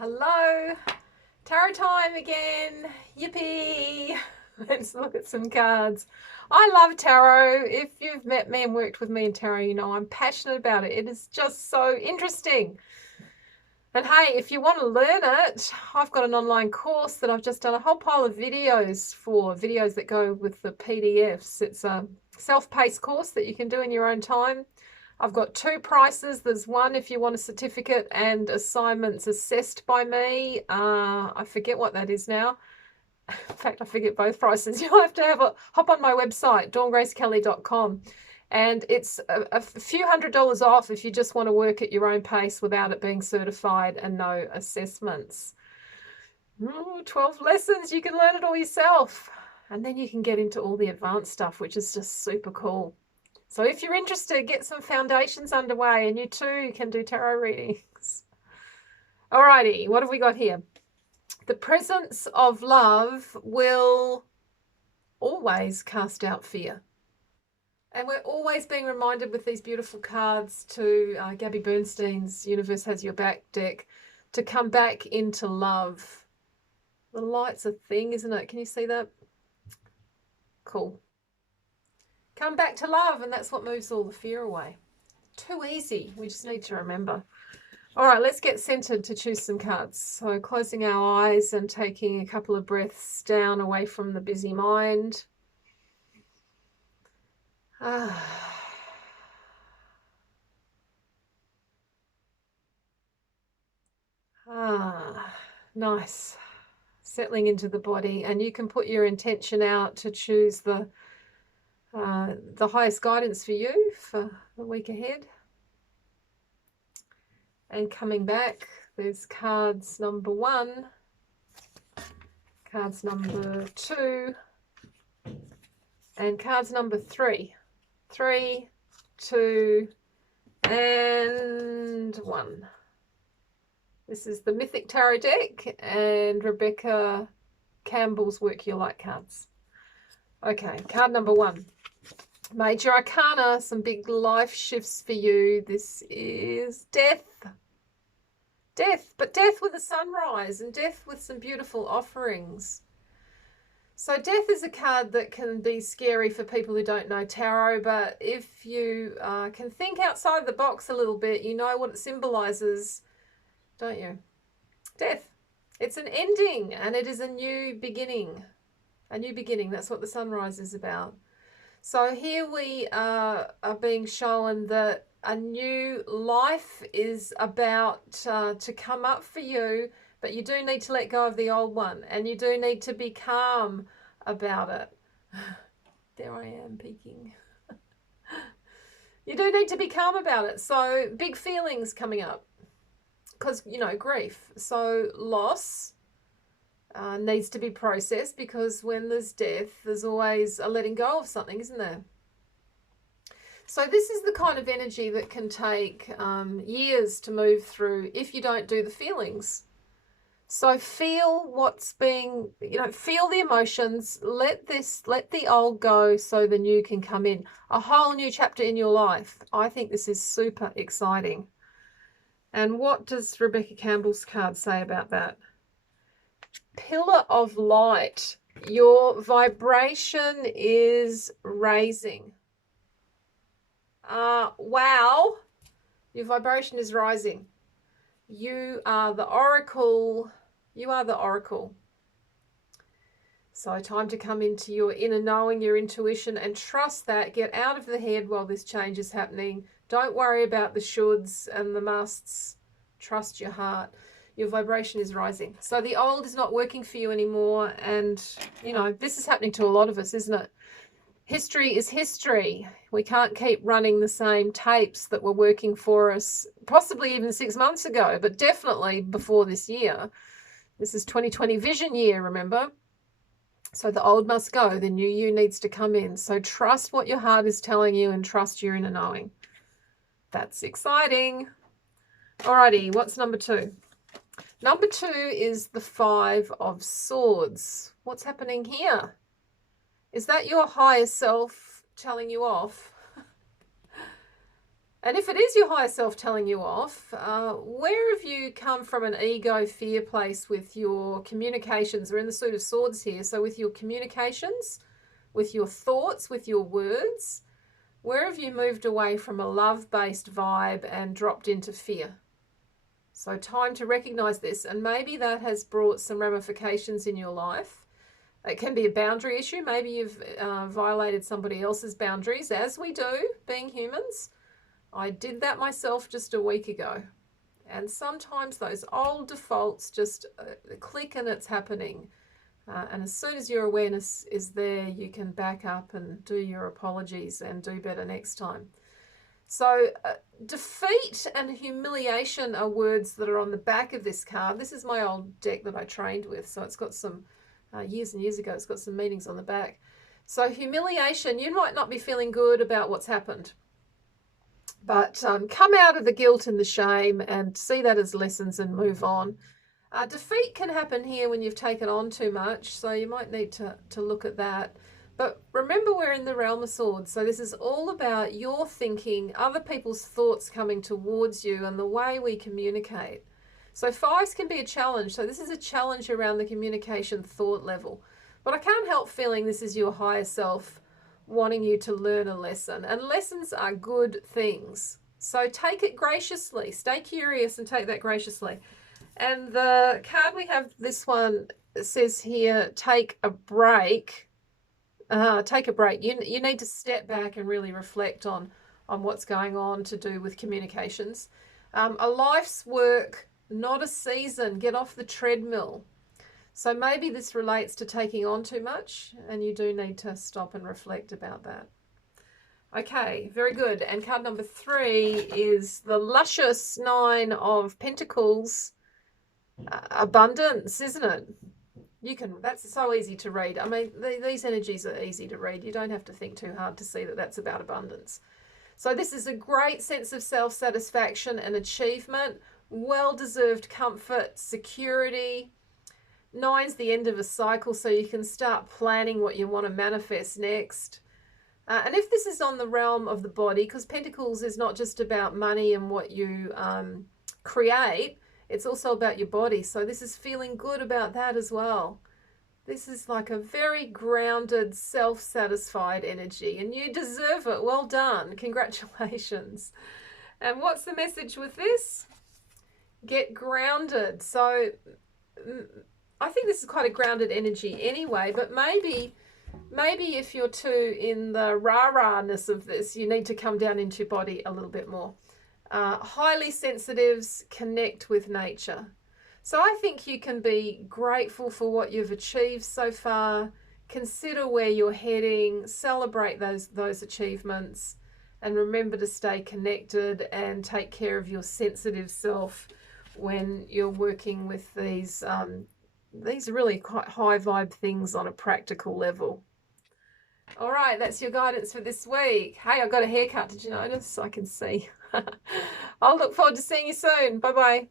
Hello, tarot time again. Yippee! Let's look at some cards. I love tarot. If you've met me and worked with me in tarot, you know I'm passionate about it. It is just so interesting. And hey, if you want to learn it, I've got an online course that I've just done a whole pile of videos that go with the PDFs. It's a self-paced course that you can do in your own time. I've got two prices. There's one if you want a certificate and assignments assessed by me. I forget what that is now. In fact, I forget both prices. You'll have to hop on my website, dawngracekelly.com. And it's a few $100s off if you just want to work at your own pace without it being certified and no assessments. 12 lessons. You can learn it all yourself. And then you can get into all the advanced stuff, which is just super cool. So if you're interested, get some foundations underway and you too can do tarot readings. Alrighty, what have we got here? The presence of love will always cast out fear. And we're always being reminded with these beautiful cards to Gabby Bernstein's Universe Has Your Back deck to come back into love. The light's a thing, isn't it? Can you see that? Cool. Come back to love, and that's what moves all the fear away. Too easy. We just need to remember. All right, let's get centered to choose some cards. So closing our eyes and taking a couple of breaths down away from the busy mind. Nice. Settling into the body, and you can put your intention out to choose the highest guidance for you for the week ahead. And coming back, there's cards number 1, cards number 2, and cards number 3. 3, 2, and 1. This is the Mythic Tarot deck and Rebecca Campbell's Work Your Light cards. Okay, card number 1. Major Arcana, some big life shifts for you. This is death. Death, but death with a sunrise and death with some beautiful offerings. So death is a card that can be scary for people who don't know tarot, but if you can think outside the box a little bit, you know what it symbolizes, don't you? Death. It's an ending and it is a new beginning. A new beginning, that's what the sunrise is about. So here we are being shown that a new life is about to come up for you, but you do need to let go of the old one and you do need to be calm about it. There I am peeking. You do need to be calm about it. So big feelings coming up because, you know, grief. So loss needs to be processed because when there's death, there's always a letting go of something, isn't there? So this is the kind of energy that can take years to move through if you don't do the feelings. So feel what's being, feel the emotions, let the old go so the new can come in. A whole new chapter in your life. I think this is super exciting. And what does Rebecca Campbell's card say about that? Pillar of light. Your vibration is raising. Wow. Your vibration is rising. You are the oracle. You are the oracle. So time to come into your inner knowing, your intuition, and trust that. Get out of the head while this change is happening. Don't worry about the shoulds and the musts. Trust your heart. Your vibration is rising. So the old is not working for you anymore. And, this is happening to a lot of us, isn't it? History is history. We can't keep running the same tapes that were working for us, possibly even 6 months ago, but definitely before this year. This is 2020 vision year, remember? So the old must go. The new you needs to come in. So trust what your heart is telling you and trust your inner knowing. That's exciting. Alrighty, what's number 2? Number 2 is the 5 of Swords. What's happening here? Is that your higher self telling you off? And if it is your higher self telling you off, where have you come from an ego fear place with your communications? We're in the Suit of Swords here. So with your communications, with your thoughts, with your words, where have you moved away from a love-based vibe and dropped into fear? So time to recognize this. And maybe that has brought some ramifications in your life. It can be a boundary issue. Maybe you've violated somebody else's boundaries, as we do, being humans. I did that myself just a week ago. And sometimes those old defaults just click and it's happening. And as soon as your awareness is there, you can back up and do your apologies and do better next time. So defeat and humiliation are words that are on the back of this card. This is my old deck that I trained with. So it's got some, years and years ago, it's got some meanings on the back. So humiliation, you might not be feeling good about what's happened. But come out of the guilt and the shame and see that as lessons and move on. Defeat can happen here when you've taken on too much, so you might need to look at that. But remember, we're in the realm of swords, so this is all about your thinking, other people's thoughts coming towards you, and the way we communicate. So fives can be a challenge, so this is a challenge around the communication thought level. But I can't help feeling this is your higher self wanting you to learn a lesson, and lessons are good things. So take it graciously, stay curious and take that graciously. And the card we have, this one, says here, take a break. Take a break. You need to step back and really reflect on what's going on to do with communications. A life's work, not a season. Get off the treadmill. So maybe this relates to taking on too much, and you do need to stop and reflect about that. Okay, very good. And card number 3 is the luscious 9 of Pentacles. Abundance, isn't it? That's so easy to read. I mean, these energies are easy to read. You don't have to think too hard to see that that's about abundance. So this is a great sense of self-satisfaction and achievement, well-deserved comfort, security. 9's the end of a cycle, so you can start planning what you want to manifest next. And if this is on the realm of the body, because Pentacles is not just about money and what you create, it's also about your body. So this is feeling good about that as well. This is like a very grounded, self-satisfied energy, and you deserve it. Well done. Congratulations. And what's the message with this? Get grounded. So I think this is quite a grounded energy anyway, but maybe if you're too in the rah-rahness of this, you need to come down into your body a little bit more. Highly sensitives connect with nature. So I think you can be grateful for what you've achieved so far, consider where you're heading, celebrate those achievements, and remember to stay connected and take care of your sensitive self when you're working with these really quite high vibe things on a practical level. All right, that's your guidance for this week. Hey, I got a haircut. Did you notice? I can see. I'll look forward to seeing you soon. Bye-bye.